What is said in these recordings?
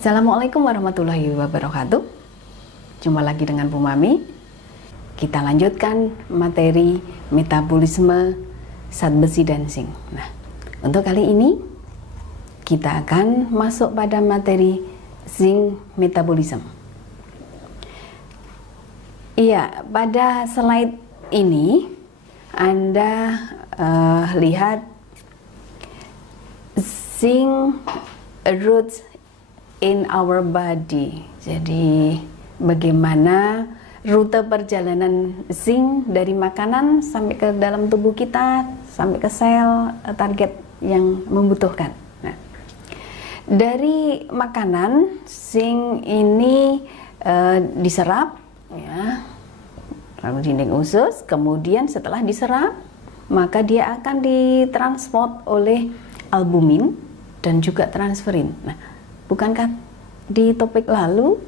Assalamualaikum warahmatullahi wabarakatuh. Jumpa lagi dengan Bu Mami. Kita lanjutkan materi metabolisme zat besi dan zinc. Nah, untuk kali ini kita akan masuk pada materi zinc metabolism. Iya, pada slide ini Anda lihat zinc roots in our body. Jadi bagaimana rute perjalanan zinc dari makanan sampai ke dalam tubuh kita, sampai ke sel target yang membutuhkan. Nah, dari makanan zinc ini diserap, ya, lalu dinding usus. Kemudian setelah diserap, maka dia akan ditransport oleh albumin dan juga transferin. Nah, bukankah di topik lalu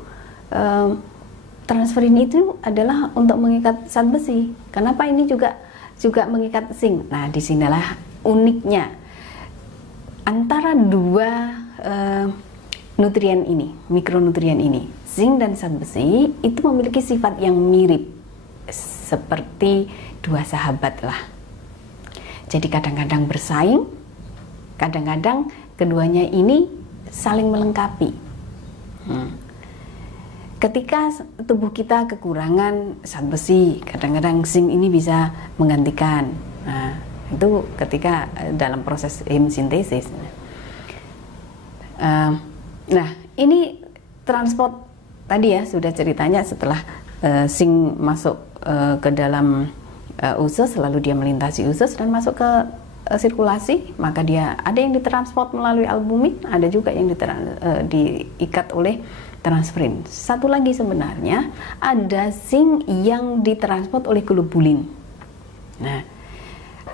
transferin itu adalah untuk mengikat zat besi? Kenapa ini juga mengikat zinc? Nah, disinilah uniknya antara dua nutrien ini, mikronutrien ini, zinc dan zat besi itu memiliki sifat yang mirip, seperti dua sahabat lah. Jadi kadang-kadang bersaing, kadang-kadang keduanya ini saling melengkapi. Ketika tubuh kita kekurangan zat besi, kadang-kadang zinc ini bisa menggantikan. Nah, itu ketika dalam proses hemsintesis. Nah, ini transport tadi ya, sudah ceritanya setelah zinc masuk ke dalam usus, lalu dia melintasi usus dan masuk ke sirkulasi, maka dia ada yang ditransport melalui albumin, ada juga yang diikat oleh transferin. Satu lagi sebenarnya ada zinc yang ditransport oleh globulin. Nah,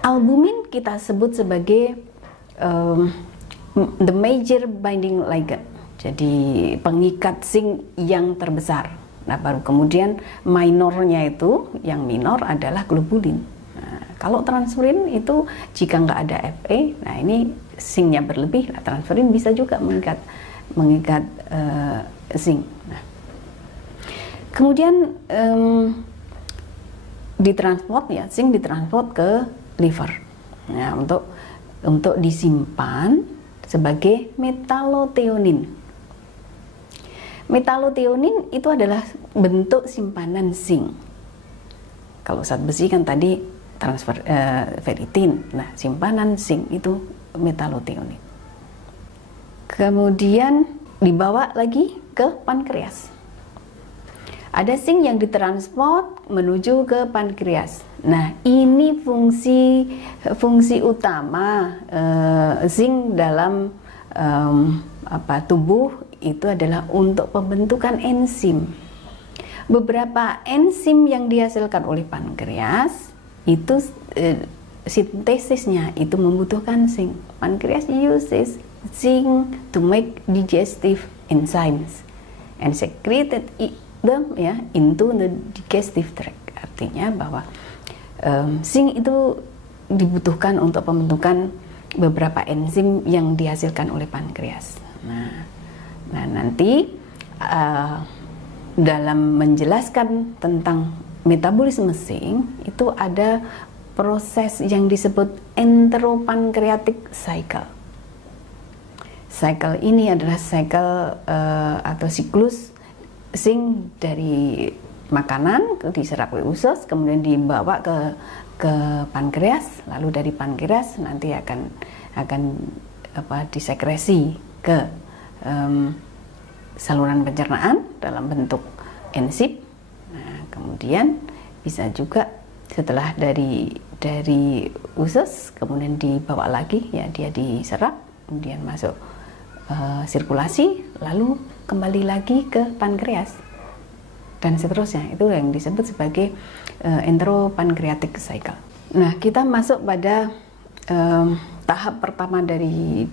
albumin kita sebut sebagai the major binding ligand, jadi pengikat zinc yang terbesar. Nah, baru kemudian minornya itu, yang minor adalah globulin. Kalau transferin itu jika nggak ada Fa, nah ini zinc-nya berlebih, nah transferin bisa juga mengikat zinc. Nah, kemudian ditransport ya, zinc ditransport ke liver, ya, untuk disimpan sebagai metalothionin. Metalothionin itu adalah bentuk simpanan zinc. Kalau zat besi kan tadi transfer ferritin. Nah, simpanan zinc itu metalothionin. Kemudian dibawa lagi ke pankreas. Ada zinc yang ditransport menuju ke pankreas. Nah, ini fungsi utama zinc dalam tubuh itu adalah untuk pembentukan enzim. Beberapa enzim yang dihasilkan oleh pankreas itu sintesisnya itu membutuhkan zinc. Pancreas uses zinc to make digestive enzymes and secreted them into the digestive tract. Artinya bahwa zinc itu dibutuhkan untuk pembentukan beberapa enzim yang dihasilkan oleh pankreas. Nah nanti dalam menjelaskan tentang metabolisme zinc itu ada proses yang disebut enteropancreatic cycle. Cycle ini adalah cycle atau siklus zinc dari makanan diserap ke usus, kemudian dibawa ke pankreas, lalu dari pankreas nanti akan disekresi ke saluran pencernaan dalam bentuk enzim. Nah, kemudian bisa juga setelah dari usus kemudian dibawa lagi, ya, dia diserap, kemudian masuk sirkulasi, lalu kembali lagi ke pankreas dan seterusnya. Itu yang disebut sebagai enteropancreatic cycle. Nah, kita masuk pada tahap pertama dari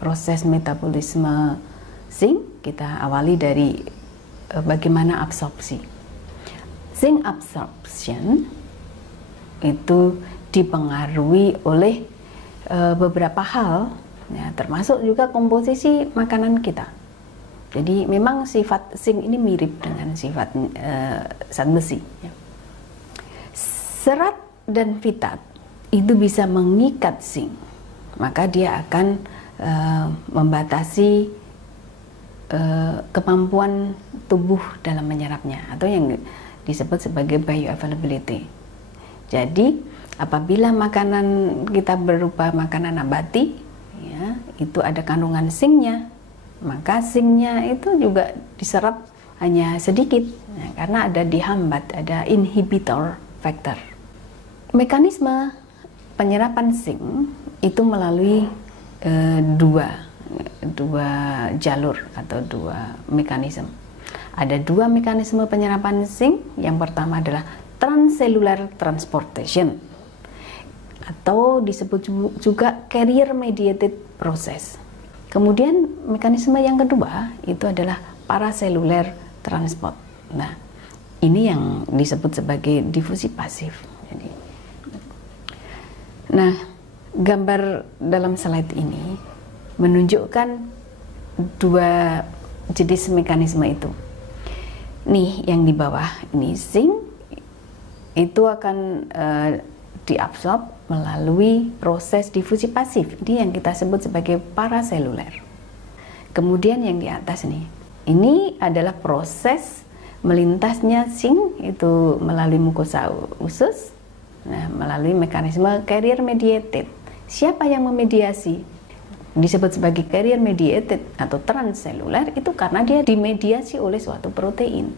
proses metabolisme zinc. Kita awali dari bagaimana absorpsi. Zinc absorption itu dipengaruhi oleh beberapa hal, ya, termasuk juga komposisi makanan kita. Jadi memang sifat zinc ini mirip dengan sifat zat besi. Ya. Serat dan fitat itu bisa mengikat zinc, maka dia akan membatasi kemampuan tubuh dalam menyerapnya, atau yang disebut sebagai bioavailability. Jadi apabila makanan kita berupa makanan nabati, ya, itu ada kandungan zinc-nya, maka zinc-nya itu juga diserap hanya sedikit, ya, karena ada dihambat, ada inhibitor factor. Mekanisme penyerapan zinc itu melalui dua jalur atau dua mekanisme. Ada dua mekanisme penyerapan zinc. Yang pertama adalah transcellular transportation, atau disebut juga carrier mediated process. Kemudian mekanisme yang kedua itu adalah paracellular transport. Nah, ini yang disebut sebagai difusi pasif. Nah, gambar dalam slide ini menunjukkan dua jenis mekanisme itu. Nih yang di bawah ini zinc itu akan diabsorb melalui proses difusi pasif. Ini yang kita sebut sebagai paraseluler. Kemudian yang di atas nih, ini adalah proses melintasnya zinc itu melalui mukosa usus. Nah, melalui mekanisme carrier mediated. Siapa yang memediasi? Disebut sebagai carrier mediated atau transselular itu karena dia dimediasi oleh suatu protein.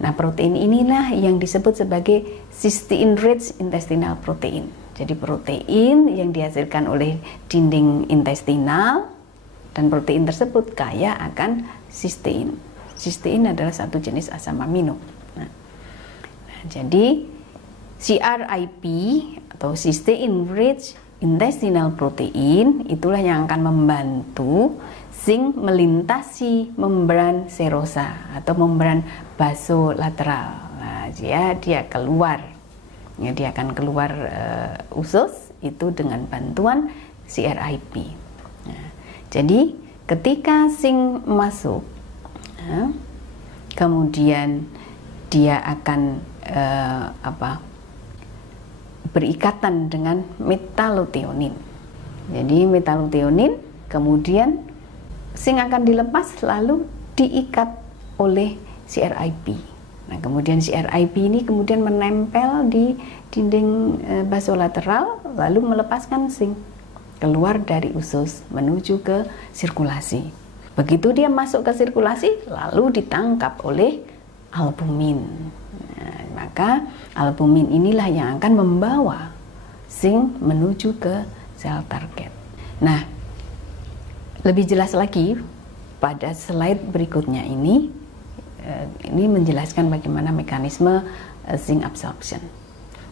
Nah, protein inilah yang disebut sebagai cysteine rich intestinal protein. Jadi protein yang dihasilkan oleh dinding intestinal, dan protein tersebut kaya akan cysteine. Cysteine adalah satu jenis asam amino. Nah, jadi CRIP atau cysteine rich intestinal protein itulah yang akan membantu zinc melintasi membran serosa atau membran basolateral. Nah, dia keluar, ya, dia akan keluar usus itu dengan bantuan CRIP. Nah, jadi ketika zinc masuk, nah, kemudian dia akan berikatan dengan metallothionin. Jadi metallothionin kemudian zinc akan dilepas lalu diikat oleh CRIP. Nah, kemudian CRIP ini kemudian menempel di dinding basolateral lalu melepaskan zinc keluar dari usus menuju ke sirkulasi. Begitu dia masuk ke sirkulasi lalu ditangkap oleh albumin. Nah, maka albumin inilah yang akan membawa zinc menuju ke sel target. Nah, lebih jelas lagi pada slide berikutnya ini menjelaskan bagaimana mekanisme zinc absorption.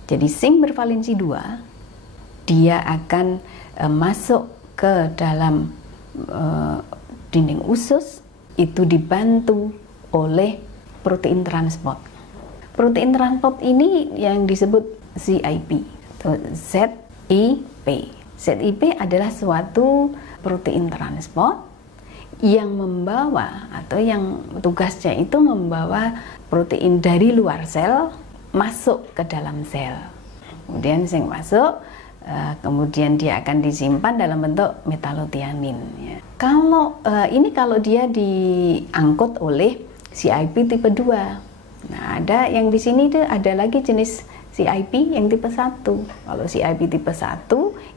Jadi zinc bervalensi 2, dia akan masuk ke dalam dinding usus, itu dibantu oleh protein transport. Protein transport ini yang disebut ZIP atau ZIP. ZIP adalah suatu protein transport yang membawa atau yang tugasnya itu membawa protein dari luar sel masuk ke dalam sel. Kemudian zinc masuk, kemudian dia akan disimpan dalam bentuk metallothionin. Ya. Kalau dia diangkut oleh CIP tipe 2. Nah, ada yang di sini ada lagi jenis CIP yang tipe 1. Kalau CIP tipe 1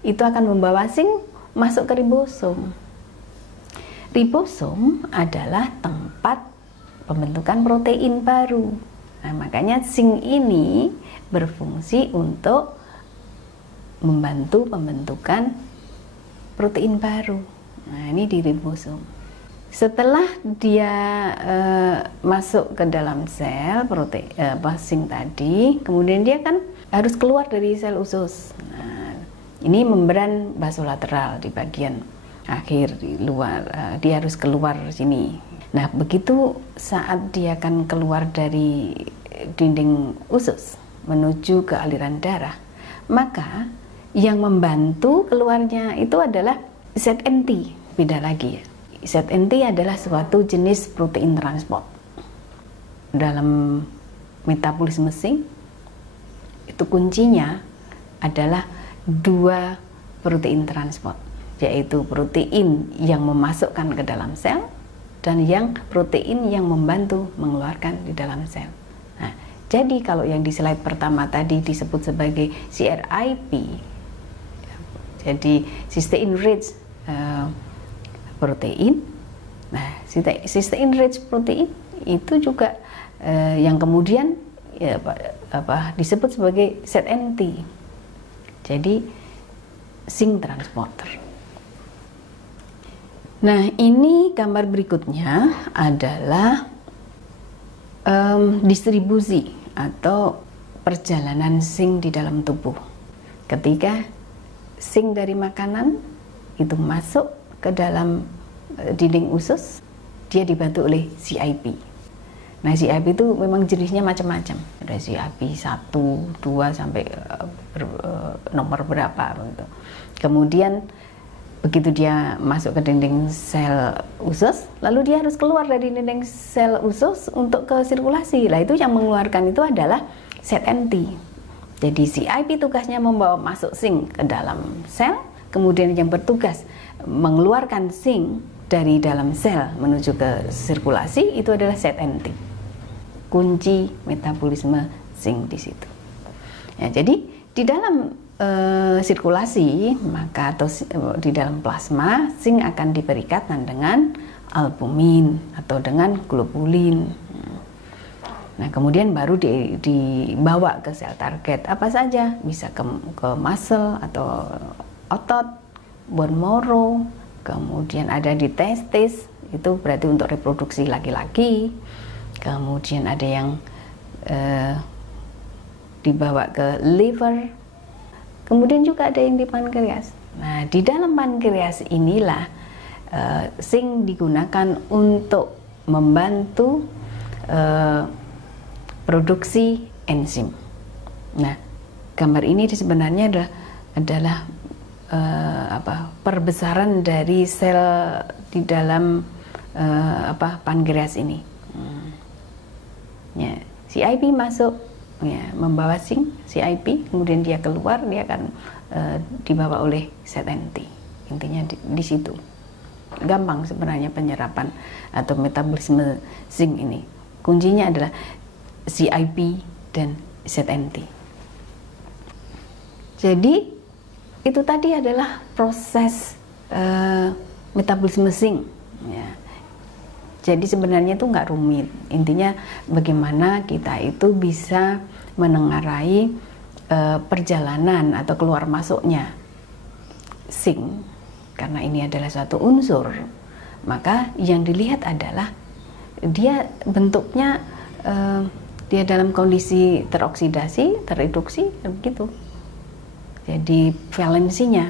itu akan membawa zinc masuk ke ribosom. Ribosom adalah tempat pembentukan protein baru. Nah, makanya zinc ini berfungsi untuk membantu pembentukan protein baru. Nah, ini di ribosom. Setelah dia masuk ke dalam sel zinc tadi, kemudian dia kan harus keluar dari sel usus. Nah, ini membran basolateral di bagian akhir di luar, dia harus keluar sini. Nah, begitu saat dia akan keluar dari dinding usus menuju ke aliran darah, maka yang membantu keluarnya itu adalah ZNT, beda lagi ya. ZNT adalah suatu jenis protein transport. Dalam metabolisme zinc, itu kuncinya adalah dua protein transport, yaitu protein yang memasukkan ke dalam sel dan yang protein yang membantu mengeluarkan di dalam sel. Nah, jadi kalau yang di slide pertama tadi disebut sebagai CRIP, jadi cysteine rich protein. Nah, cysteine rich protein itu juga yang kemudian disebut sebagai ZNT. Jadi zinc transporter. Nah, ini gambar berikutnya adalah distribusi atau perjalanan zinc di dalam tubuh. Ketika zinc dari makanan itu masuk ke dalam dinding usus, dia dibantu oleh CIP. Nah, CIP itu memang jenisnya macam-macam. Ada CIP 1, 2 sampai nomor berapa gitu. Kemudian begitu dia masuk ke dinding sel usus, lalu dia harus keluar dari dinding sel usus untuk ke sirkulasi. Lah itu yang mengeluarkan itu adalah ZNT. Jadi CIP tugasnya membawa masuk zinc ke dalam sel, kemudian yang bertugas mengeluarkan zinc dari dalam sel menuju ke sirkulasi itu adalah ZNT. Kunci metabolisme zinc di situ. Ya, jadi di dalam sirkulasi maka atau di dalam plasma zinc akan diberikatan dengan albumin atau dengan globulin. Nah, kemudian baru dibawa ke sel target apa saja, bisa ke muscle atau otot, bone marrow, kemudian ada di testis, itu berarti untuk reproduksi laki-laki. Kemudian ada yang dibawa ke liver, kemudian juga ada yang di pankreas. Nah, di dalam pankreas inilah zinc digunakan untuk membantu produksi enzim. Nah, gambar ini sebenarnya adalah perbesaran dari sel di dalam pankreas ini. Ya, CIP masuk, ya, membawa zinc, CIP, kemudian dia keluar, dia akan dibawa oleh ZNT. Intinya di situ. Gampang sebenarnya penyerapan atau metabolisme zinc ini. Kuncinya adalah CIP dan ZNT. Jadi itu tadi adalah proses metabolisme zinc. Ya. Jadi sebenarnya itu nggak rumit. Intinya bagaimana kita itu bisa menengarai perjalanan atau keluar masuknya zinc. Karena ini adalah suatu unsur, maka yang dilihat adalah dia bentuknya dia dalam kondisi teroksidasi, tereduksi, begitu. Jadi valensinya,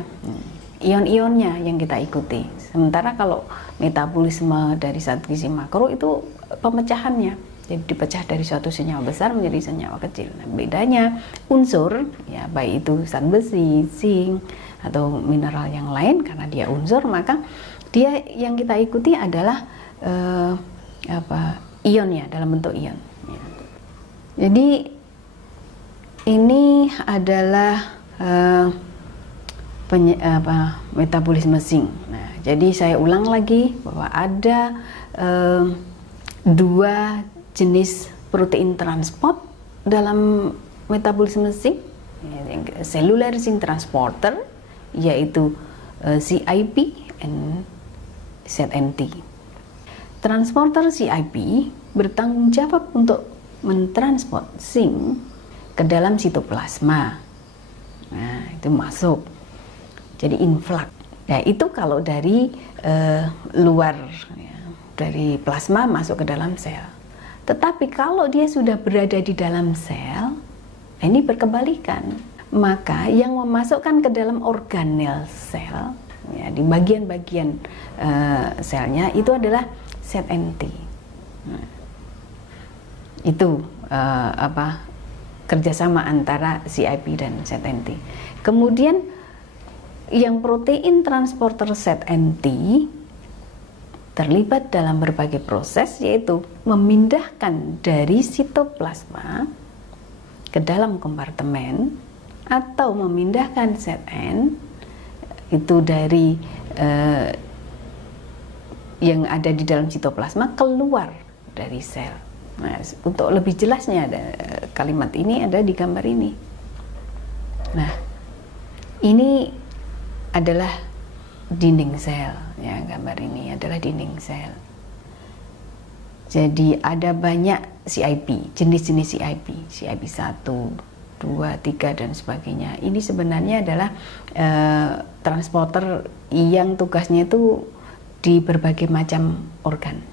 ion-ionnya yang kita ikuti. Sementara kalau metabolisme dari zat gizi makro itu pemecahannya, jadi dipecah dari suatu senyawa besar menjadi senyawa kecil. Nah, bedanya unsur, ya baik itu zat besi, zinc atau mineral yang lain, karena dia unsur maka dia yang kita ikuti adalah ionnya dalam bentuk ion. Jadi ini adalah metabolisme zinc. Nah, jadi saya ulang lagi bahwa ada dua jenis protein transport dalam metabolisme zinc, cellular zinc transporter, yaitu CIP and ZNT. Transporter CIP bertanggung jawab untuk mentransport zinc ke dalam sitoplasma. Nah, itu masuk. Jadi influx. Nah, itu kalau dari luar, ya, dari plasma masuk ke dalam sel. Tetapi kalau dia sudah berada di dalam sel, ini berkebalikan. Maka yang memasukkan ke dalam organel sel, ya, di bagian-bagian selnya itu adalah ZNT. Nah, itu kerjasama antara CIP dan ZNT. Kemudian yang protein transporter ZNT terlibat dalam berbagai proses, yaitu memindahkan dari sitoplasma ke dalam kompartemen atau memindahkan ZN itu dari yang ada di dalam sitoplasma keluar dari sel. Nah, untuk lebih jelasnya kalimat ini ada di gambar ini. Nah, ini adalah dinding sel, ya, gambar ini adalah dinding sel. Jadi ada banyak CIP, jenis-jenis CIP 1, 2, 3 dan sebagainya. Ini sebenarnya adalah transporter yang tugasnya itu di berbagai macam organ.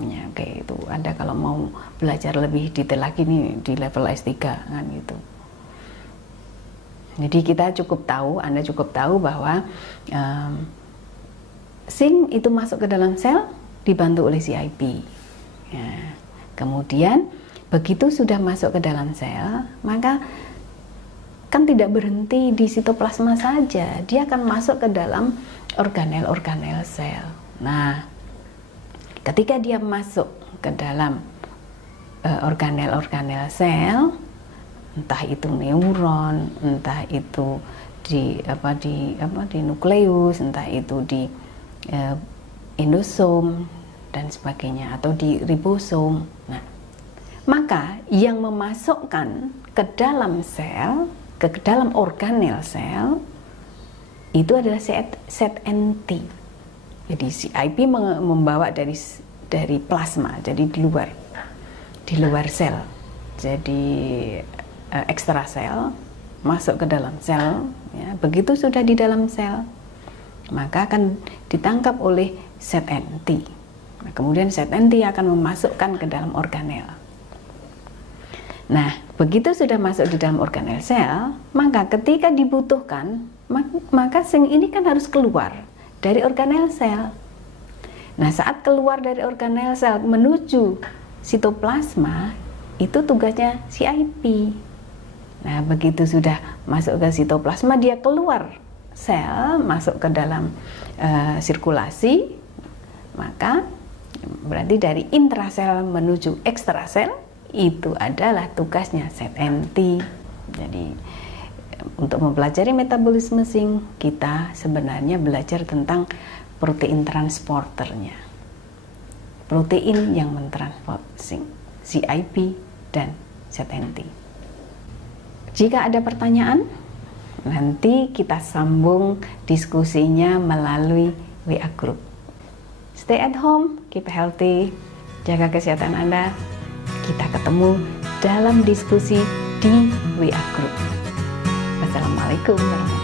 Ya, oke, itu Anda kalau mau belajar lebih detail lagi nih di level S3 kan gitu. Jadi kita cukup tahu, Anda cukup tahu bahwa zinc itu masuk ke dalam sel dibantu oleh CIP. Ya, kemudian begitu sudah masuk ke dalam sel, maka kan tidak berhenti di sitoplasma saja, dia akan masuk ke dalam organel-organel sel. Nah, ketika dia masuk ke dalam organel-organel sel, entah itu neuron, entah itu di nukleus, entah itu di endosom dan sebagainya, atau di ribosom. Nah, maka yang memasukkan ke dalam sel, ke dalam organel sel itu adalah ZNT. Jadi CIP membawa dari plasma, jadi di luar sel. Jadi ekstra sel masuk ke dalam sel, ya. Begitu sudah di dalam sel, maka akan ditangkap oleh ZNT. Nah, kemudian ZNT akan memasukkan ke dalam organel. Nah, begitu sudah masuk di dalam organel sel, maka ketika dibutuhkan, maka zinc ini kan harus keluar dari organel sel. Nah, saat keluar dari organel sel menuju sitoplasma, itu tugasnya CIP. Nah, begitu sudah masuk ke sitoplasma, dia keluar sel, masuk ke dalam sirkulasi, maka berarti dari intrasel menuju ekstrasel, itu adalah tugasnya ZNT. Jadi untuk mempelajari metabolisme zinc, kita sebenarnya belajar tentang protein transporternya, protein yang mentransport zinc, CIP dan ZNT. Jika ada pertanyaan, nanti kita sambung diskusinya melalui WA Group. Stay at home, keep healthy, jaga kesehatan Anda. Kita ketemu dalam diskusi di WA Group. Wassalamualaikum warahmatullahi wabarakatuh.